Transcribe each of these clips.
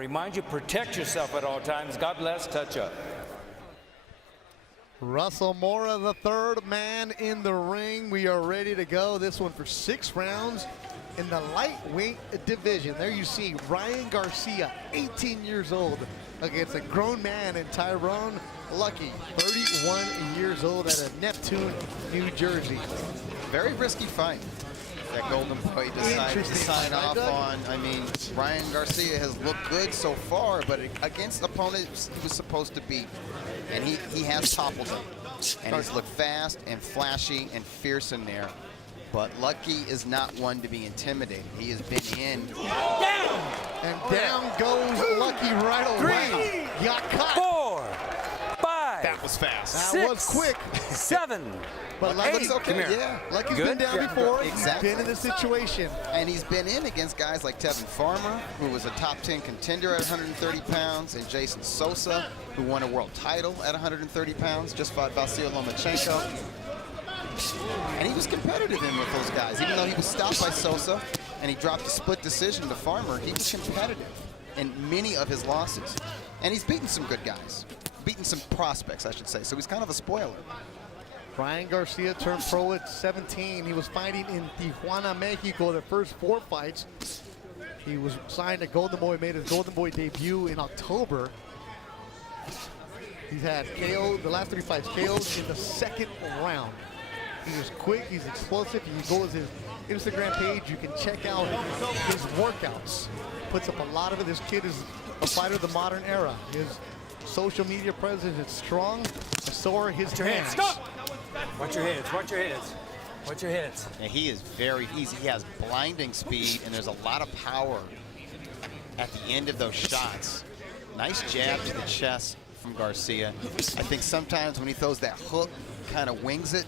remind you, protect yourself at all times. God bless. Touch up. Russell Mora, the third man in the ring. We are ready to go. This one for 6 rounds in the lightweight division. There you see Ryan Garcia, 18 years old, against a grown man in Tyrone Luckey, 31 years old, out of Neptune, New Jersey. Very risky fight that Golden Boy decided to sign off on. I mean, Ryan Garcia has looked good so far, but against opponents he was supposed to beat. And he has toppled them. And he's looked fast and flashy and fierce in there. But Luckey is not one to be intimidated. He has been in. Down! And down goes Luckey right away. 3, got caught. 4, 5. That was fast. That was quick. 7. But Luckey's okay. Yeah. Luckey's been down before. Exactly. He's been in this situation. And he's been in against guys like Tevin Farmer, who was a top 10 contender at 130 pounds, and Jason Sosa, who won a world title at 130 pounds, just fought Vasily Lomachenko. And he was competitive in with those guys. Even though he was stopped by Sosa and he dropped a split decision to Farmer, he was competitive in many of his losses. And he's beaten some good guys. Beaten some prospects, I should say. So he's kind of a spoiler. Ryan Garcia turned pro at 17. He was fighting in Tijuana, Mexico, the first 4 fights. He was signed to Golden Boy, made his Golden Boy debut in October. He's had KO, the last 3 fights, KOs in the 2nd round. He is quick, he's explosive. You go to his Instagram page, you can check out his workouts. Puts up a lot of it. This kid is a fighter of the modern era. His social media presence is strong, so are his hands. Stop! Watch your heads, watch your heads. Watch your heads. And he is very easy. He has blinding speed, and there's a lot of power at the end of those shots. Nice jab to the chest from Garcia. I think sometimes when he throws that hook, kind of wings it.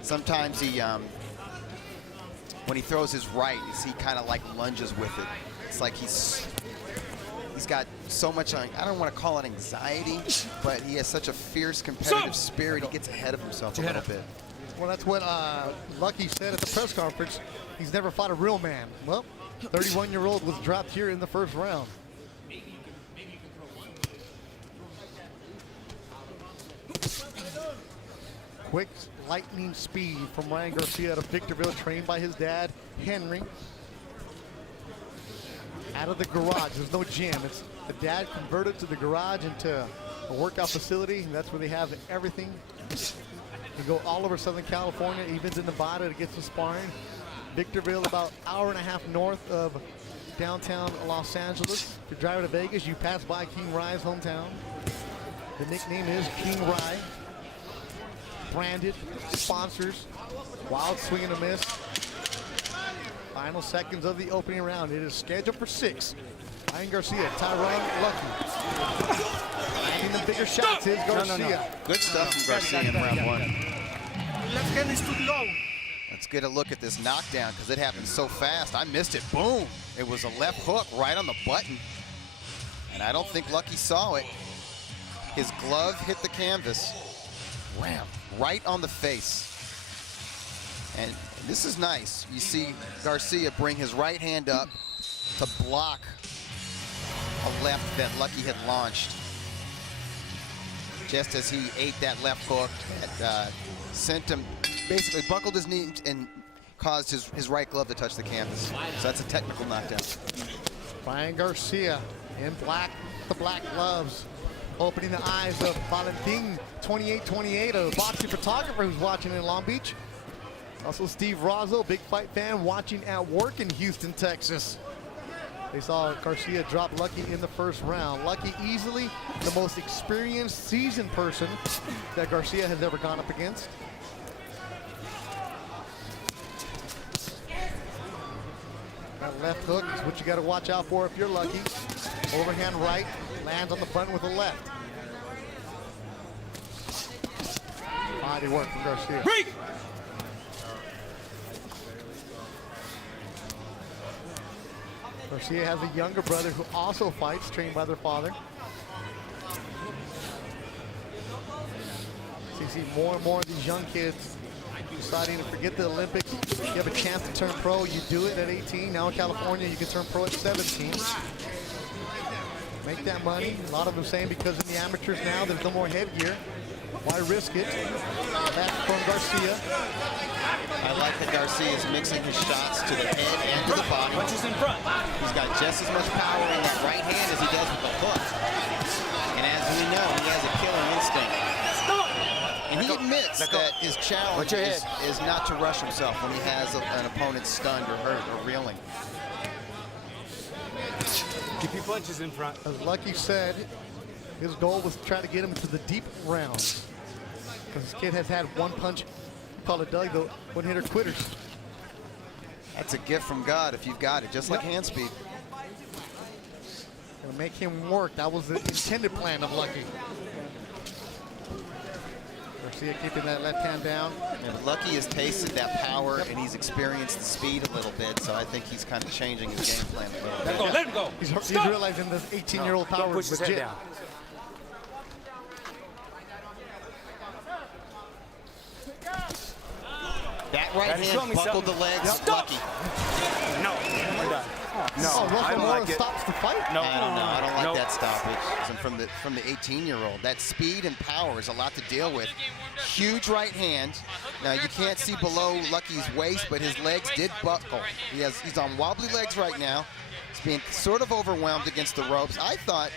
Sometimes he, when he throws his right, he kind of like lunges with it. It's like he's got so much, I don't want to call it anxiety, but he has such a fierce competitive spirit. He gets ahead of himself a little bit. Well, that's what Luckey said at the press conference. He's never fought a real man. Well, 31-year-old was dropped here in the 1st round. Quick, lightning speed from Ryan Garcia out of Victorville, trained by his dad, Henry. Out of the garage, there's no gym. It's the dad converted to the garage into a workout facility. That's where they have everything. You go all over Southern California, even to Nevada to get some sparring. Victorville, about an hour and a half north of downtown Los Angeles. If you're driving to Vegas, you pass by King Rye's hometown. The nickname is King Rye. Branded, sponsors, wild swing and a miss. Final seconds of the opening round. It is scheduled for 6. Ryan Garcia, Tyrone Luckey. Taking the bigger shots is Garcia. No. Good stuff from Garcia in round 1. Let's get this too low. Let's get a look at this knockdown because it happened so fast. I missed it. Boom. It was a left hook right on the button. And I don't think Luckey saw it. His glove hit the canvas. Wham. Right on the face. And this is nice. You see Garcia bring his right hand up to block a left that Luckey had launched. Just as he ate that left hook that sent him, basically buckled his knee and caused his right glove to touch the canvas. So that's a technical knockdown. Ryan Garcia in black, the black gloves, opening the eyes of Valentin 2828, a boxing photographer who's watching in Long Beach. Also Steve Rozzo, big fight fan, watching at work in Houston, Texas. They saw Garcia drop Luckey in the 1st round. Luckey easily the most experienced, seasoned person that Garcia has ever gone up against. That left hook is what you got to watch out for if you're Luckey. Overhand right, lands on the front with a left. Body work from Garcia. Break! Garcia has a younger brother who also fights, trained by their father. So you see more and more of these young kids deciding to forget the Olympics. You have a chance to turn pro, you do it at 18. Now in California, you can turn pro at 17. make that money. A lot of them saying because in the amateurs now, there's no more headgear. Why risk it? That's from Garcia. I like that Garcia is mixing his shots to the head and to the body. Punches in front. He's got just as much power in that right hand as he does with the hook. And as we know, he has a killing instinct. And he admits that his challenge is not to rush himself when he has an opponent stunned or hurt or reeling. Keep your punches in front. As Luckey said, his goal was to try to get him to the deep rounds. Because this kid has had one punch, call it Doug, the one-hitter quitters. That's a gift from God if you've got it, just like hand speed. Gonna make him work. That was the intended plan of Luckey. Garcia keeping that left hand down. And Luckey has tasted that power and he's experienced the speed a little bit, so I think he's kind of changing his game plan a little bit. Let him go. He's realizing this 18-year-old power Don't push is his head legit. down. That right hand buckled the legs of Luckey. No, we're done. No, Oh, I Russell don't Moore like it. stops the fight? No, I don't know. I don't like Nope. that stoppage. And from the 18-year-old, that speed and power is a lot to deal with. Huge right hand. Now you can't see below Luckey's waist, but his legs did buckle. He's on wobbly legs right now. He's being sort of overwhelmed against the ropes. I thought